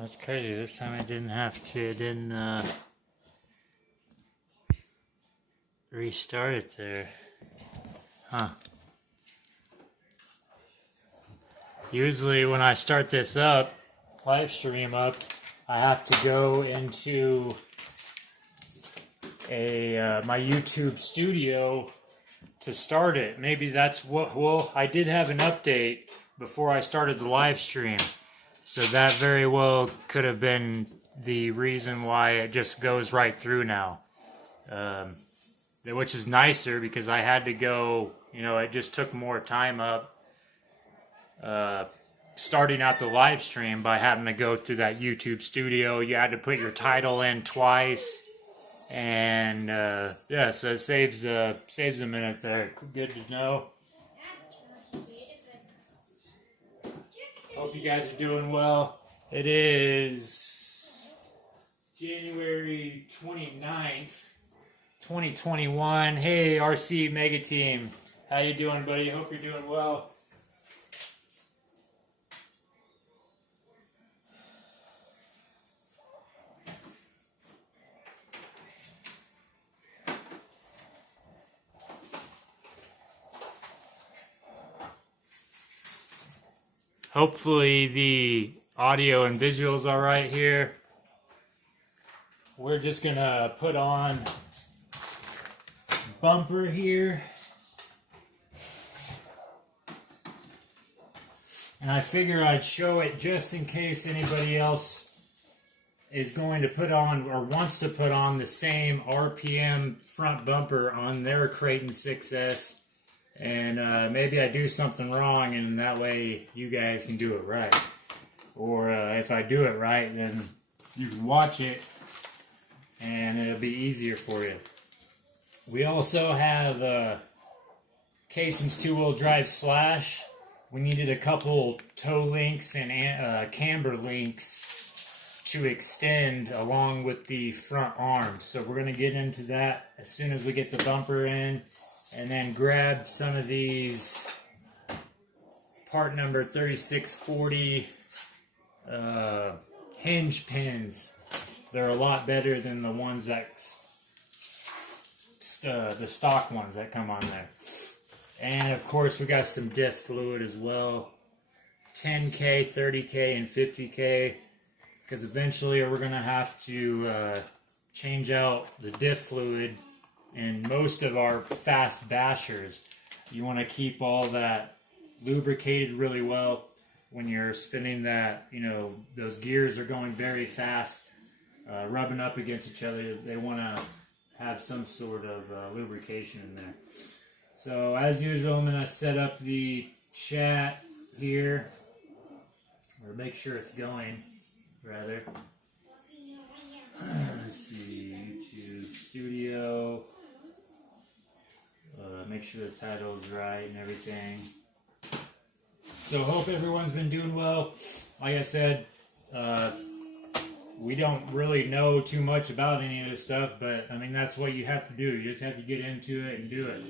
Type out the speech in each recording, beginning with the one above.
That's crazy. This time I didn't have to. It didn't restart it there. Huh. Usually when I start this up, live stream up, I have to go into my YouTube studio to start it. Maybe that's what. Well, I did have an update before I started the live stream, so that very well could have been the reason why it just goes right through now. Which is nicer because I had to go. It just took more time up. Starting out the live stream by having to go through that YouTube studio. You had to put your title in twice, and yeah, so it saves a minute there. Good to know. Hope you guys are doing well. It is January 29th, 2021. Hey, RC Mega Team. How you doing, buddy? Hope you're doing well. Hopefully the audio and visuals are right here. We're just gonna put on bumper here. And I figure I'd show it just in case anybody else is going to put on or wants to put on the same RPM front bumper on their Kraton 6S. And maybe I do something wrong, and that way you guys can do it right. Or if I do it right, then you can watch it, and it'll be easier for you. We also have Cason's 2-wheel drive Slash. We needed a couple toe links and camber links to extend along with the front arms. So we're going to get into that as soon as we get the bumper in. And then grab some of these part number 3640 hinge pins. They're a lot better than the ones that the stock ones that come on there. And of course we got some diff fluid as well. 10K, 30K, and 50K. Because eventually we're going to have to change out the diff fluid. And most of our fast bashers, you want to keep all that lubricated really well when you're spinning that. Those gears are going very fast, rubbing up against each other. They want to have some sort of lubrication in there. So as usual, I'm going to set up the chat here, or make sure it's going, rather. Let's see, YouTube Studio. Make sure the title is right and everything. So hope everyone's been doing well. Like I said, we don't really know too much about any of this stuff, but I mean that's what you have to do. You just have to get into it and do it.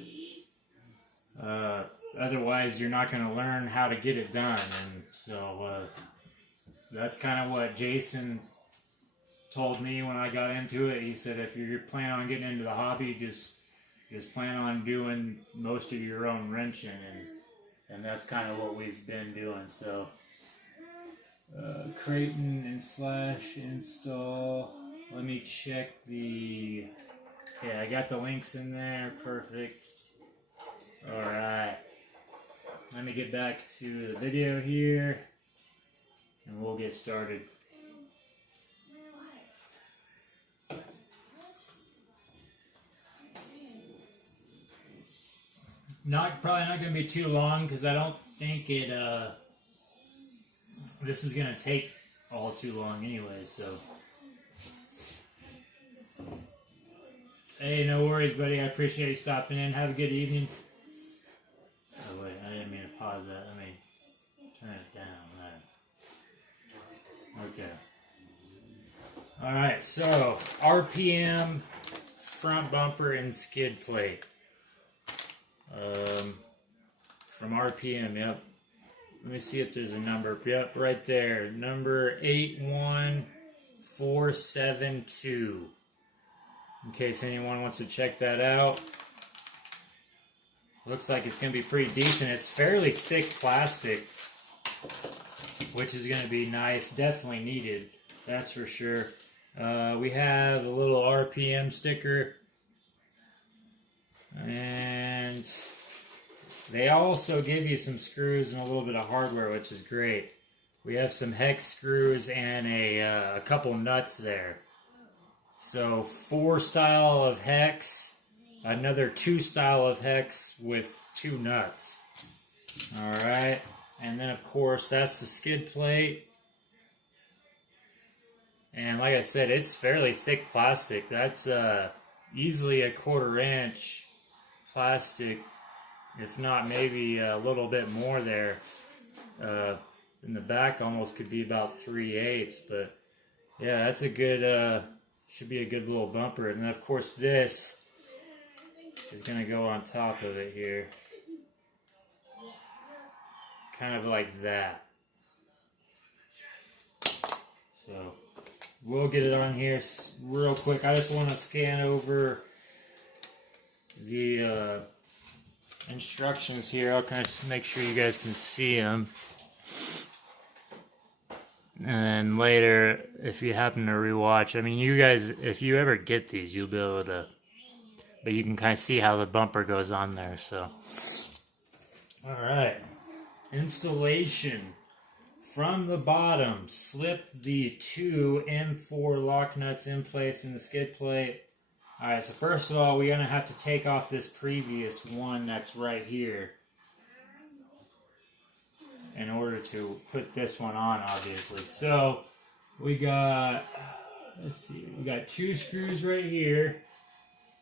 Otherwise, you're not going to learn how to get it done. And so that's kind of what Jason told me when I got into it. He said, if you're planning on getting into the hobby, just plan on doing most of your own wrenching, and that's kind of what we've been doing. So Kraton and Slash install. Let me check the. Yeah, I got the links in there. Perfect. All right. Let me get back to the video here, and we'll get started. Probably not going to be too long because I don't think this is going to take all too long anyway. So, hey, no worries, buddy. I appreciate you stopping in. Have a good evening. Oh wait, I didn't mean to pause that. Let me turn it down. Okay. All right. So RPM, front bumper, and skid plate. From RPM, yep. Let me see if there's a number. Yep, right there. Number 81472. In case anyone wants to check that out. Looks like it's going to be pretty decent. It's fairly thick plastic, which is going to be nice. Definitely needed. That's for sure. We have a little RPM sticker. And they also give you some screws and a little bit of hardware, which is great. We have some hex screws and a couple nuts there. So 4 style of hex, another 2 style of hex with 2 nuts. Alright, and then of course that's the skid plate. And like I said, it's fairly thick plastic. That's easily a 1/4 inch plastic, if not maybe a little bit more there. In the back almost could be about 3/8, but yeah, that's a good, should be a good little bumper. And then of course this is going to go on top of it here. Kind of like that. So we'll get it on here real quick. I just want to scan over the instructions here. I'll kind of make sure you guys can see them. And then later, if you happen to rewatch, I mean, you guys, if you ever get these, you'll be able to, but you can kind of see how the bumper goes on there, so. Alright. Installation. From the bottom, slip the 2 M4 lock nuts in place in the skid plate. Alright, so first of all, we're going to have to take off this previous one that's right here in order to put this one on, obviously. So, we got, let's see, we got 2 screws right here.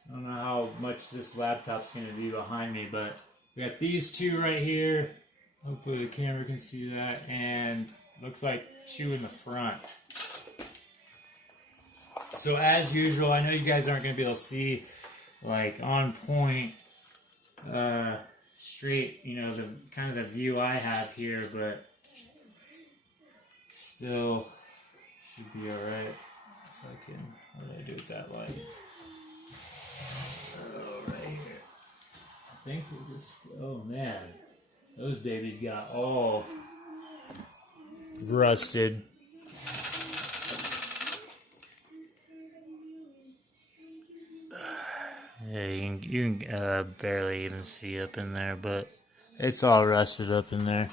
I don't know how much this laptop's going to be behind me, but we got these 2 right here. Hopefully the camera can see that. And looks like 2 in the front. So as usual, I know you guys aren't going to be able to see like on point straight, you know, the kind of the view I have here, but still should be alright if I can. What do I do with that light? Oh, right here. I think we'll just, oh man, those babies got all rusted. Yeah, you can barely even see up in there, but it's all rusted up in there.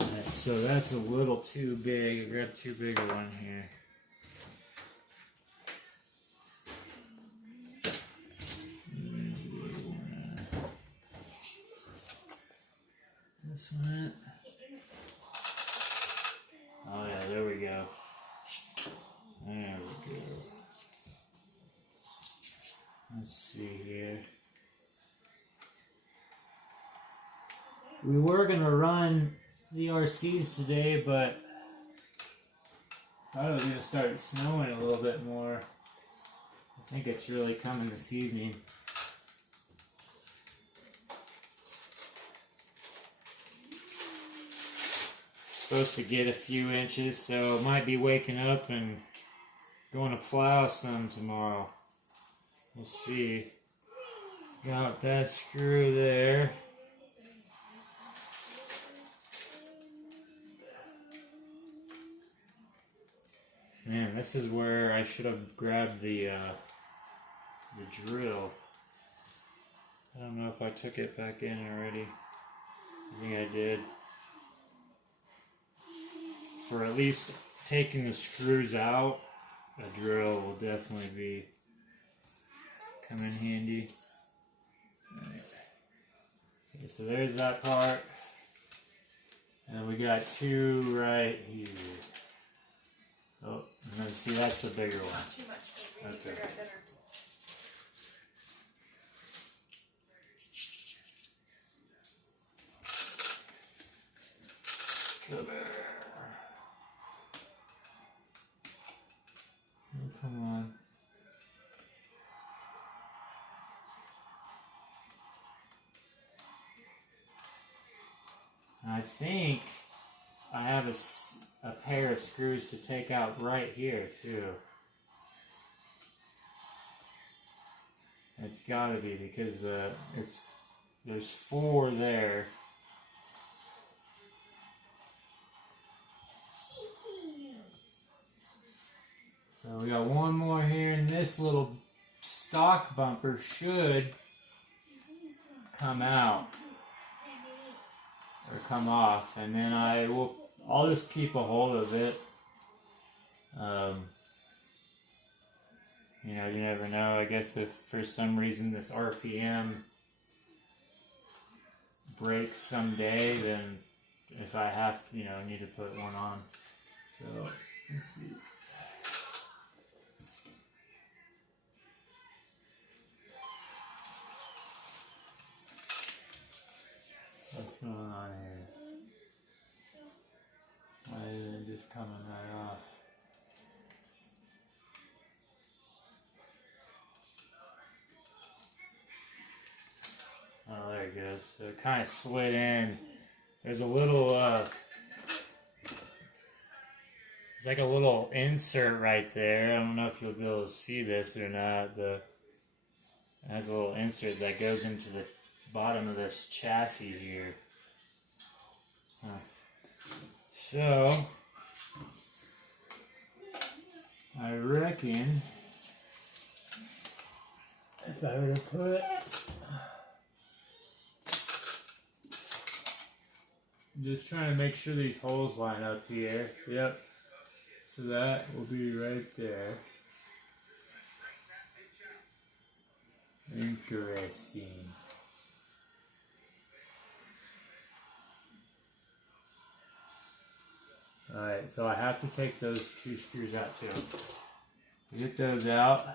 Alright, so that's a little too big. I grabbed too big a one here. This one. Oh yeah, there we go. There we go. Let's see here. We were gonna run the RCs today, but I thought it was gonna start snowing a little bit more. I think it's really coming this evening. Supposed to get a few inches, so might be waking up and going to plow some tomorrow. We'll see. Got that screw there. Man, this is where I should have grabbed the drill. I don't know if I took it back in already. I think I did. For at least taking the screws out, a drill will definitely be come in handy. Right. Okay, so there's that part. And we got 2 right here. Oh, and then see, that's the bigger one. Not too much. Okay. Come here. Oh, come on. think I have a pair of screws to take out right here too. It's gotta be because there's 4 there. So we got one more here, and this little stock bumper should come out or come off, and then I'll just keep a hold of it. You know, you never know. I guess if for some reason this RPM breaks someday, then if I have, you know, need to put one on. So let's see. What's going on here? Why isn't it just coming right off? Oh, there it goes. So it kind of slid in. There's a little, it's like a little insert right there. I don't know if you'll be able to see this or not, but it has a little insert that goes into the bottom of this chassis here. So I reckon if I were to put just trying to make sure these holes line up here. Yep. So that will be right there. Interesting. Alright, so I have to take those 2 screws out too. Get those out.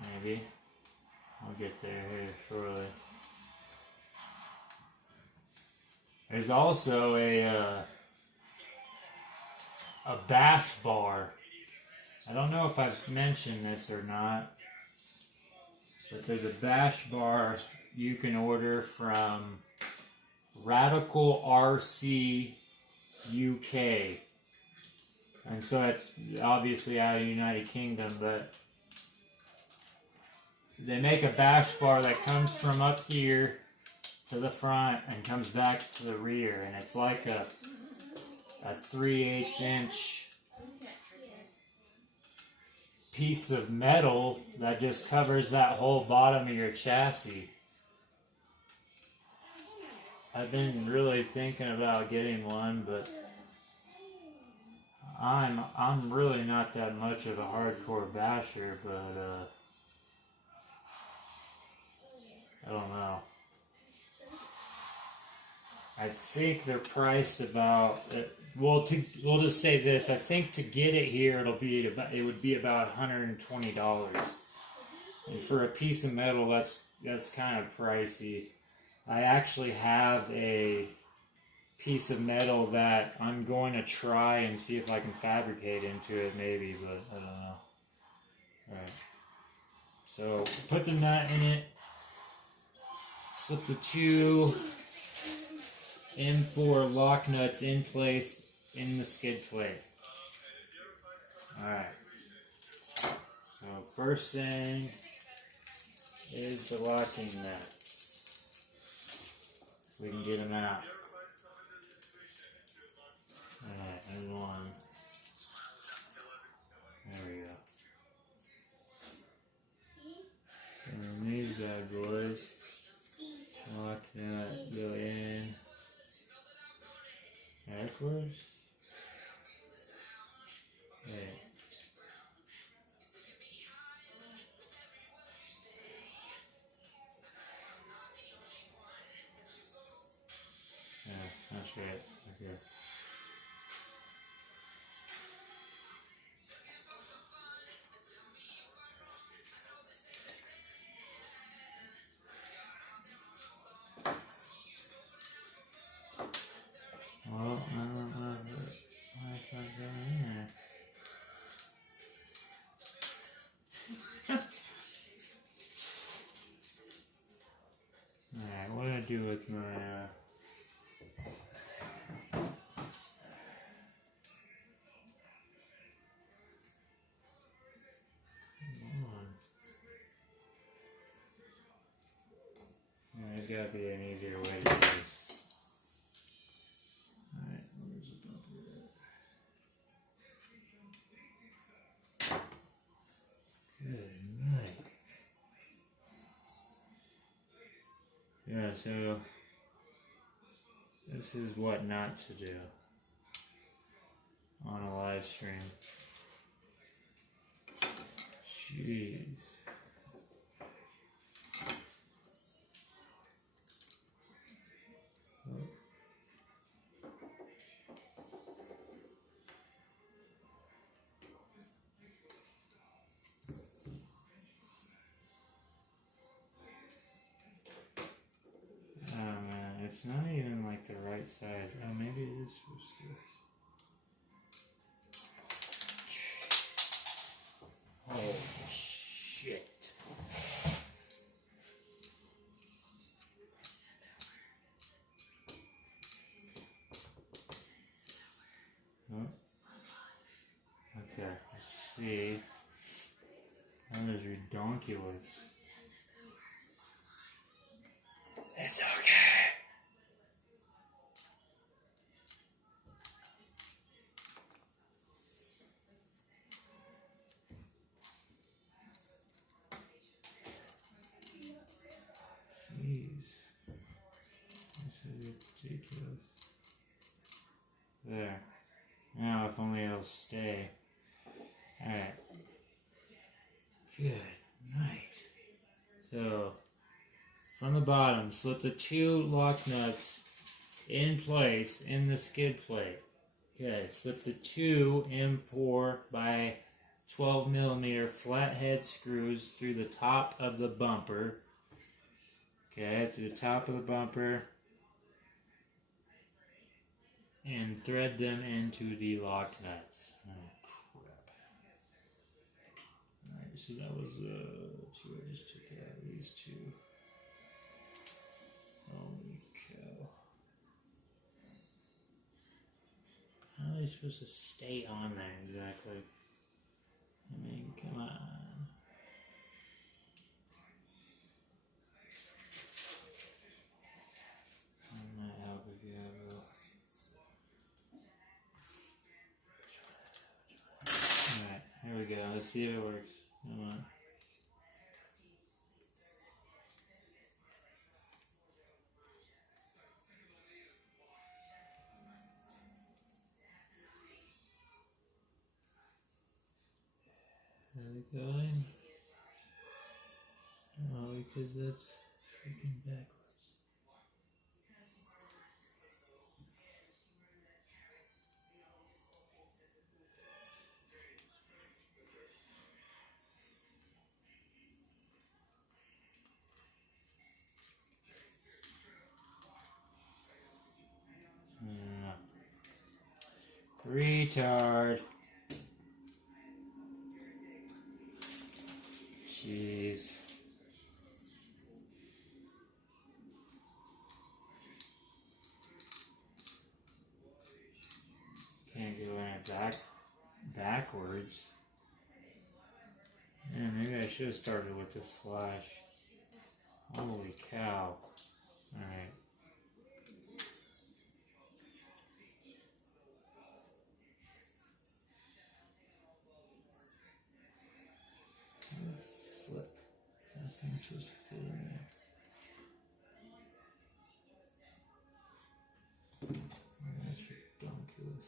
Maybe. I'll get there here shortly. There's also a bash bar. I don't know if I've mentioned this or not, but there's a bash bar you can order from Radical RC UK. And so it's obviously out of the United Kingdom, but they make a bash bar that comes from up here to the front and comes back to the rear, and it's like a 3/8 inch piece of metal that just covers that whole bottom of your chassis. I've been really thinking about getting one, but I'm really not that much of a hardcore basher, but I don't know. I think they're priced about. We'll just say this. I think to get it here, it would be about $120, and for a piece of metal, that's kind of pricey. I actually have a piece of metal that I'm going to try and see if I can fabricate into it, maybe, but I don't know. All right. So put the nut in it. Slip the 2 M4 lock nuts in place in the skid plate. Alright. So first thing is the locking nuts. We can get them out. Alright, there's one. There we go. And these bad boys. Lock that, go in. Backwards. Okay. Yeah, that's right. Okay. Well, I don't know why it's not going in there. do with my come on. There's gotta be an easier way to do this. Alright, where's the bumper at? Good night. Yeah, so this is what not to do on a live stream. Jeez. It's not even like the right side. Oh, maybe it is supposed to. Oh, shit. Oh. Okay, let's see. That is redonkulous. It's okay. Jeez. This is ridiculous. There. Now, if only it'll stay. Alright. Good night. So, from the bottom, slip the 2 lock nuts in place in the skid plate. Okay, slip the 2 M4 by 12 millimeter flathead screws through the top of the bumper. Okay, to the top of the bumper. And thread them into the lock nuts. Oh, crap. Alright, so that was 2 I just took out. These 2. Holy cow. How are they supposed to stay on there exactly? I mean, come on. That might help if you have a... Alright, here we go. Let's see if it works. Come on. Are they going? No, because that's freaking backwards. Retard. Jeez. Can't go in it backwards. Yeah, maybe I should have started with the slash. Holy cow. Alright. Flip. This thing's supposed to fit in there. That's ridiculous.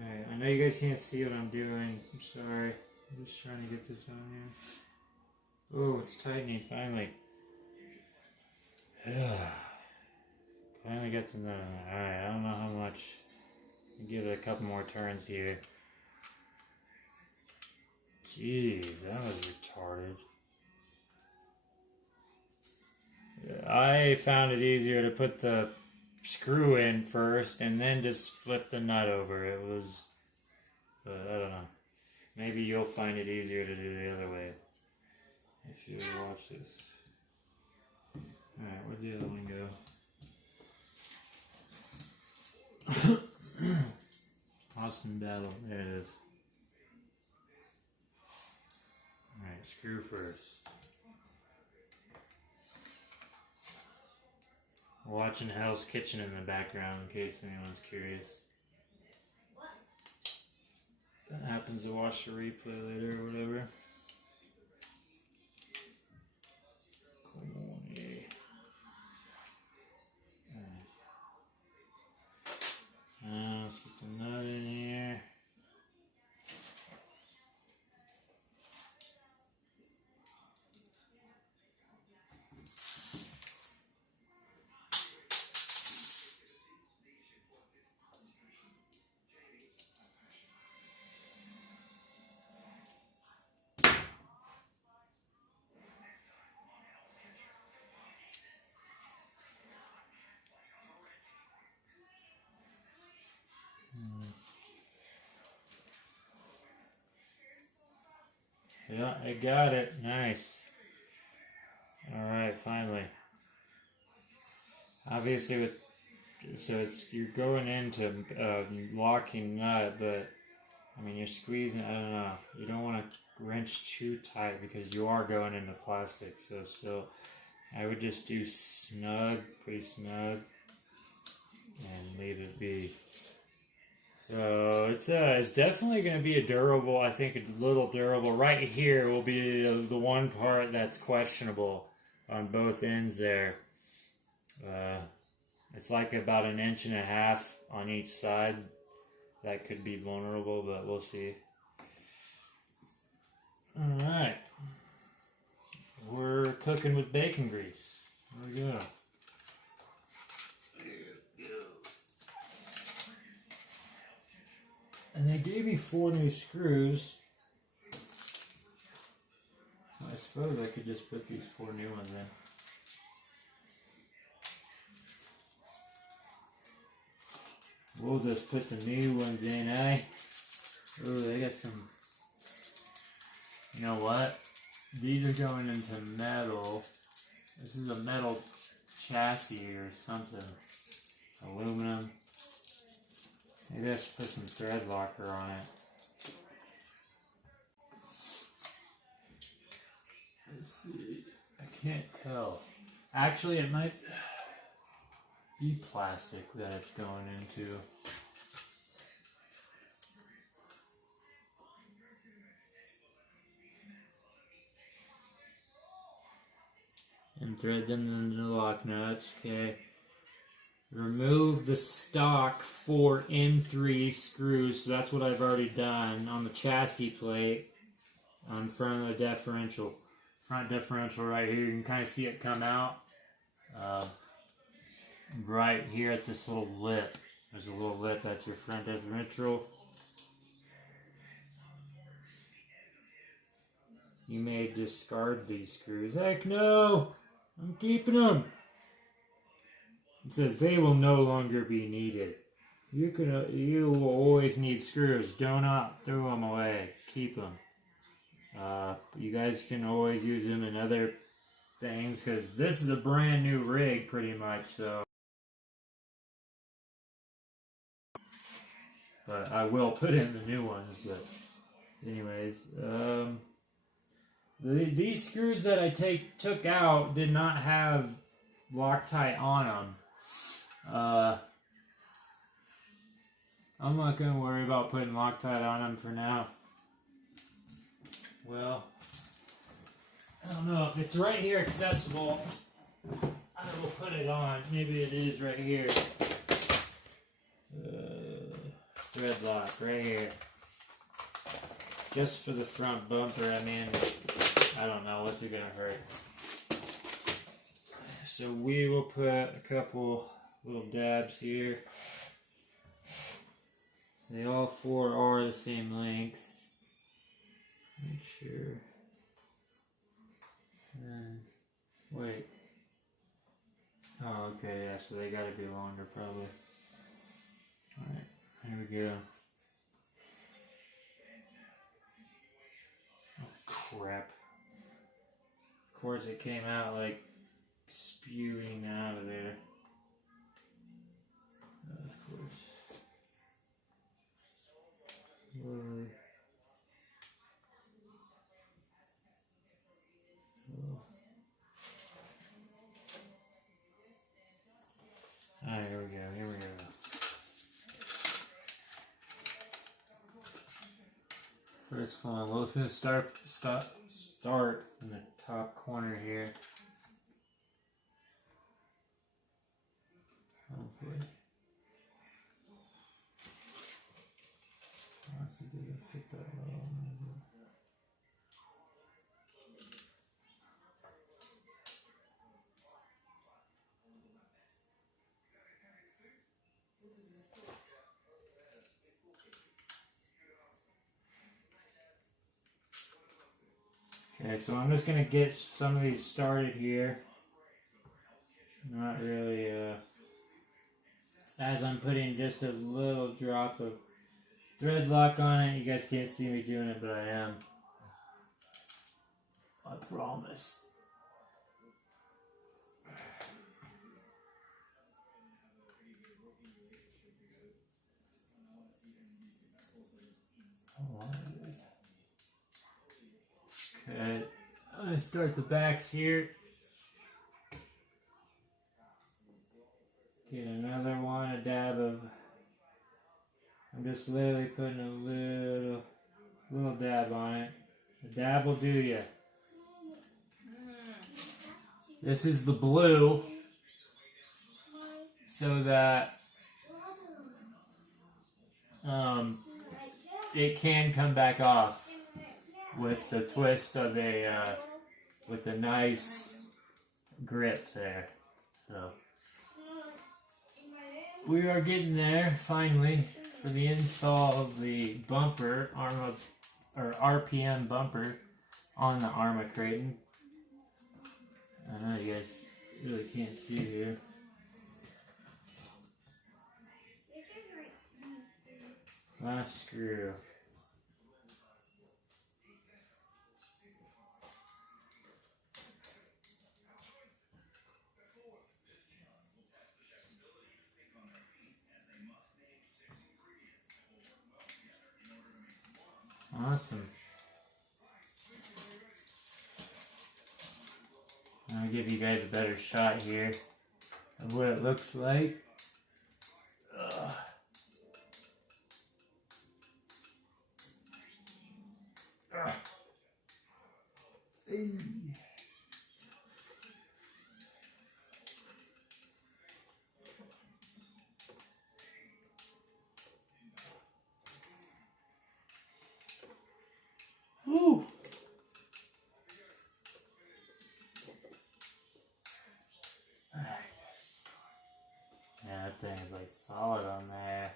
Alright, I know you guys can't see what I'm doing. I'm sorry. I'm just trying to get this on here. Oh, it's tightening finally. Finally got to know. Alright, I don't know how much. Give it a couple more turns here. Jeez, that was retarded. I found it easier to put the screw in first and then just flip the nut over. It was, I don't know. Maybe you'll find it easier to do the other way if you watch this. Alright, where'd the other one go? Austin Battle. There it is. Alright, screw first. We're watching Hell's Kitchen in the background in case anyone's curious. That happens to watch the replay later or whatever. Come on, yeah. Let's get the nut in here. Yeah, I got it. Nice. Alright, finally. Obviously, you're going into locking nut, but I mean, you're squeezing, I don't know. You don't want to wrench too tight because you are going into plastic, so still, I would just do snug, pretty snug, and leave it be. So it's definitely going to be a durable. I think a little durable. Right here will be the one part that's questionable on both ends there. It's like about 1.5 inches on each side. That could be vulnerable, but we'll see. All right, we're cooking with bacon grease. There we go. And they gave me 4 new screws. So I suppose I could just put these 4 new ones in. We'll just put the new ones in, eh? Oh, they got some... You know what? These are going into metal. This is a metal chassis or something. Aluminum. Maybe I should put some thread locker on it. Let's see. I can't tell. Actually, it might be plastic that it's going into. And thread them into the lock nuts. Okay. Remove the stock 4 M3 screws. So that's what I've already done on the chassis plate on front of the differential. Front differential right here. You can kind of see it come out. Right here at this little lip. There's a little lip. That's your front differential. You may discard these screws. Heck no! I'm keeping them. It says they will no longer be needed. You will always need screws. Do not throw them away. Keep them. You guys can always use them in other things because this is a brand new rig, pretty much. So, but I will put in the new ones. But, anyways, these screws that I took out did not have Loctite on them. I'm not going to worry about putting Loctite on them for now. Well, I don't know if it's right here accessible. I will put it on. Maybe it is right here. Thread lock right here. Just for the front bumper. I mean, I don't know. What's it going to hurt? So we will put a couple little dabs here. They all 4 are the same length. Make sure. Wait. Oh, okay, yeah, so they gotta be longer probably. Alright, here we go. Oh, crap. Of course it came out like spewing out of there. Of course. Alright, here we go. First one, we'll just start in the top corner here. Hopefully. Honestly, didn't fit that well. Okay, so I'm just going to get some of these started here. Not really, as I'm putting just a little drop of thread lock on it. You guys can't see me doing it, but I am. I promise. Okay, I'm going to start the backs here. Get another one, a dab of, I'm just literally putting a little dab on it. A dab will do ya. This is the blue, so that it can come back off with the twist of with a nice grip there. So we are getting there finally for the install of the bumper, RPM bumper on the Arma Kraton. I know you guys really can't see here. Last screw. Awesome. I'll give you guys a better shot here of what it looks like. Woo! Yeah, that thing is like solid on there.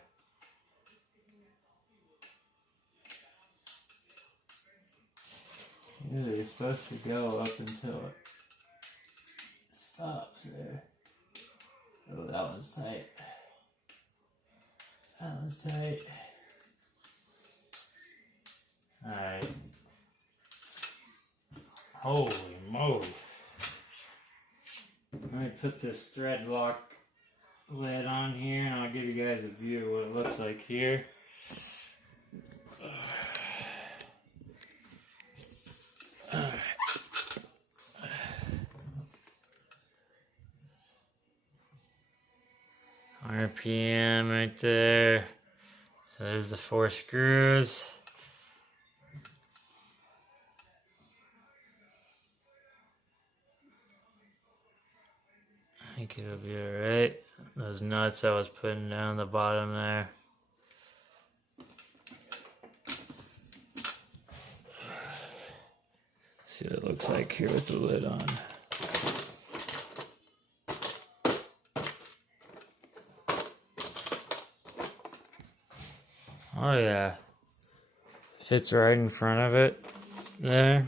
Usually you're supposed to go up until it stops there. Oh, that one's tight. That one's tight. Alright. Holy moly. Let me put this thread lock lid on here and I'll give you guys a view of what it looks like here. RPM right there. So there's the 4 screws. I think it'll be alright. Those nuts I was putting down the bottom there. See what it looks like here with the lid on. Oh yeah, fits right in front of it there.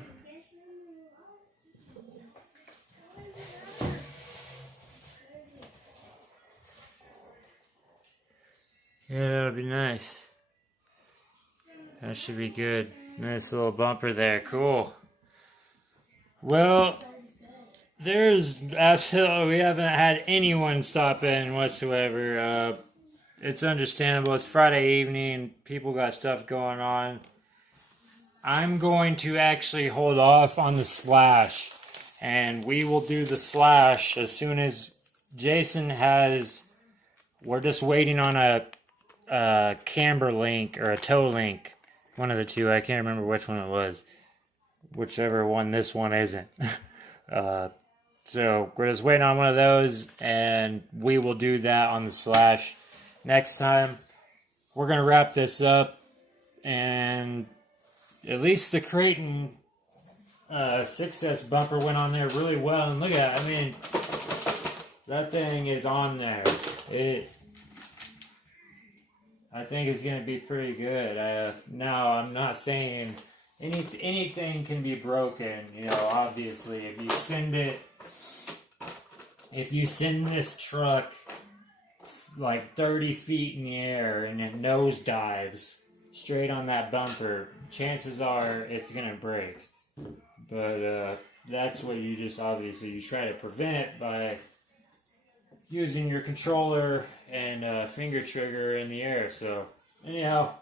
Yeah, that'll be nice. That should be good. Nice little bumper there, cool. Well, There's absolutely, we haven't had anyone stop in whatsoever. It's understandable. It's Friday evening. People got stuff going on. I'm going to actually hold off on the slash, and we will do the slash as soon as Jason has. We're just waiting on a camber link or a toe link, one of the two. I can't remember which one it was. Whichever one this one isn't. So we're just waiting on one of those, and we will do that on the slash next time. We're going to wrap this up, and at least the Kraton 6S bumper went on there really well. And look at it. I mean, that thing is on there. I think it's going to be pretty good. Now, I'm not saying anything can be broken. You know, obviously, if you send this truck like 30 feet in the air and it nose dives straight on that bumper, chances are it's gonna break. But that's what you try to prevent by using your controller and finger trigger in the air. So anyhow,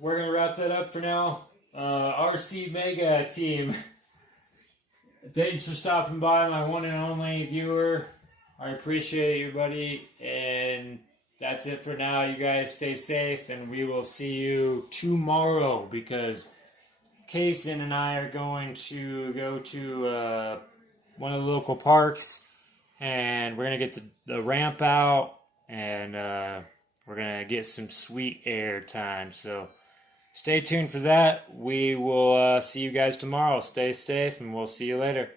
we're gonna wrap that up for now. RC Mega team, thanks for stopping by, my one and only viewer. I appreciate you, buddy. And that's it for now. You guys stay safe, and we will see you tomorrow, because Kaysen and I are going to go to one of the local parks, and we're going to get the ramp out, and we're going to get some sweet air time. So stay tuned for that. We will see you guys tomorrow. Stay safe, and we'll see you later.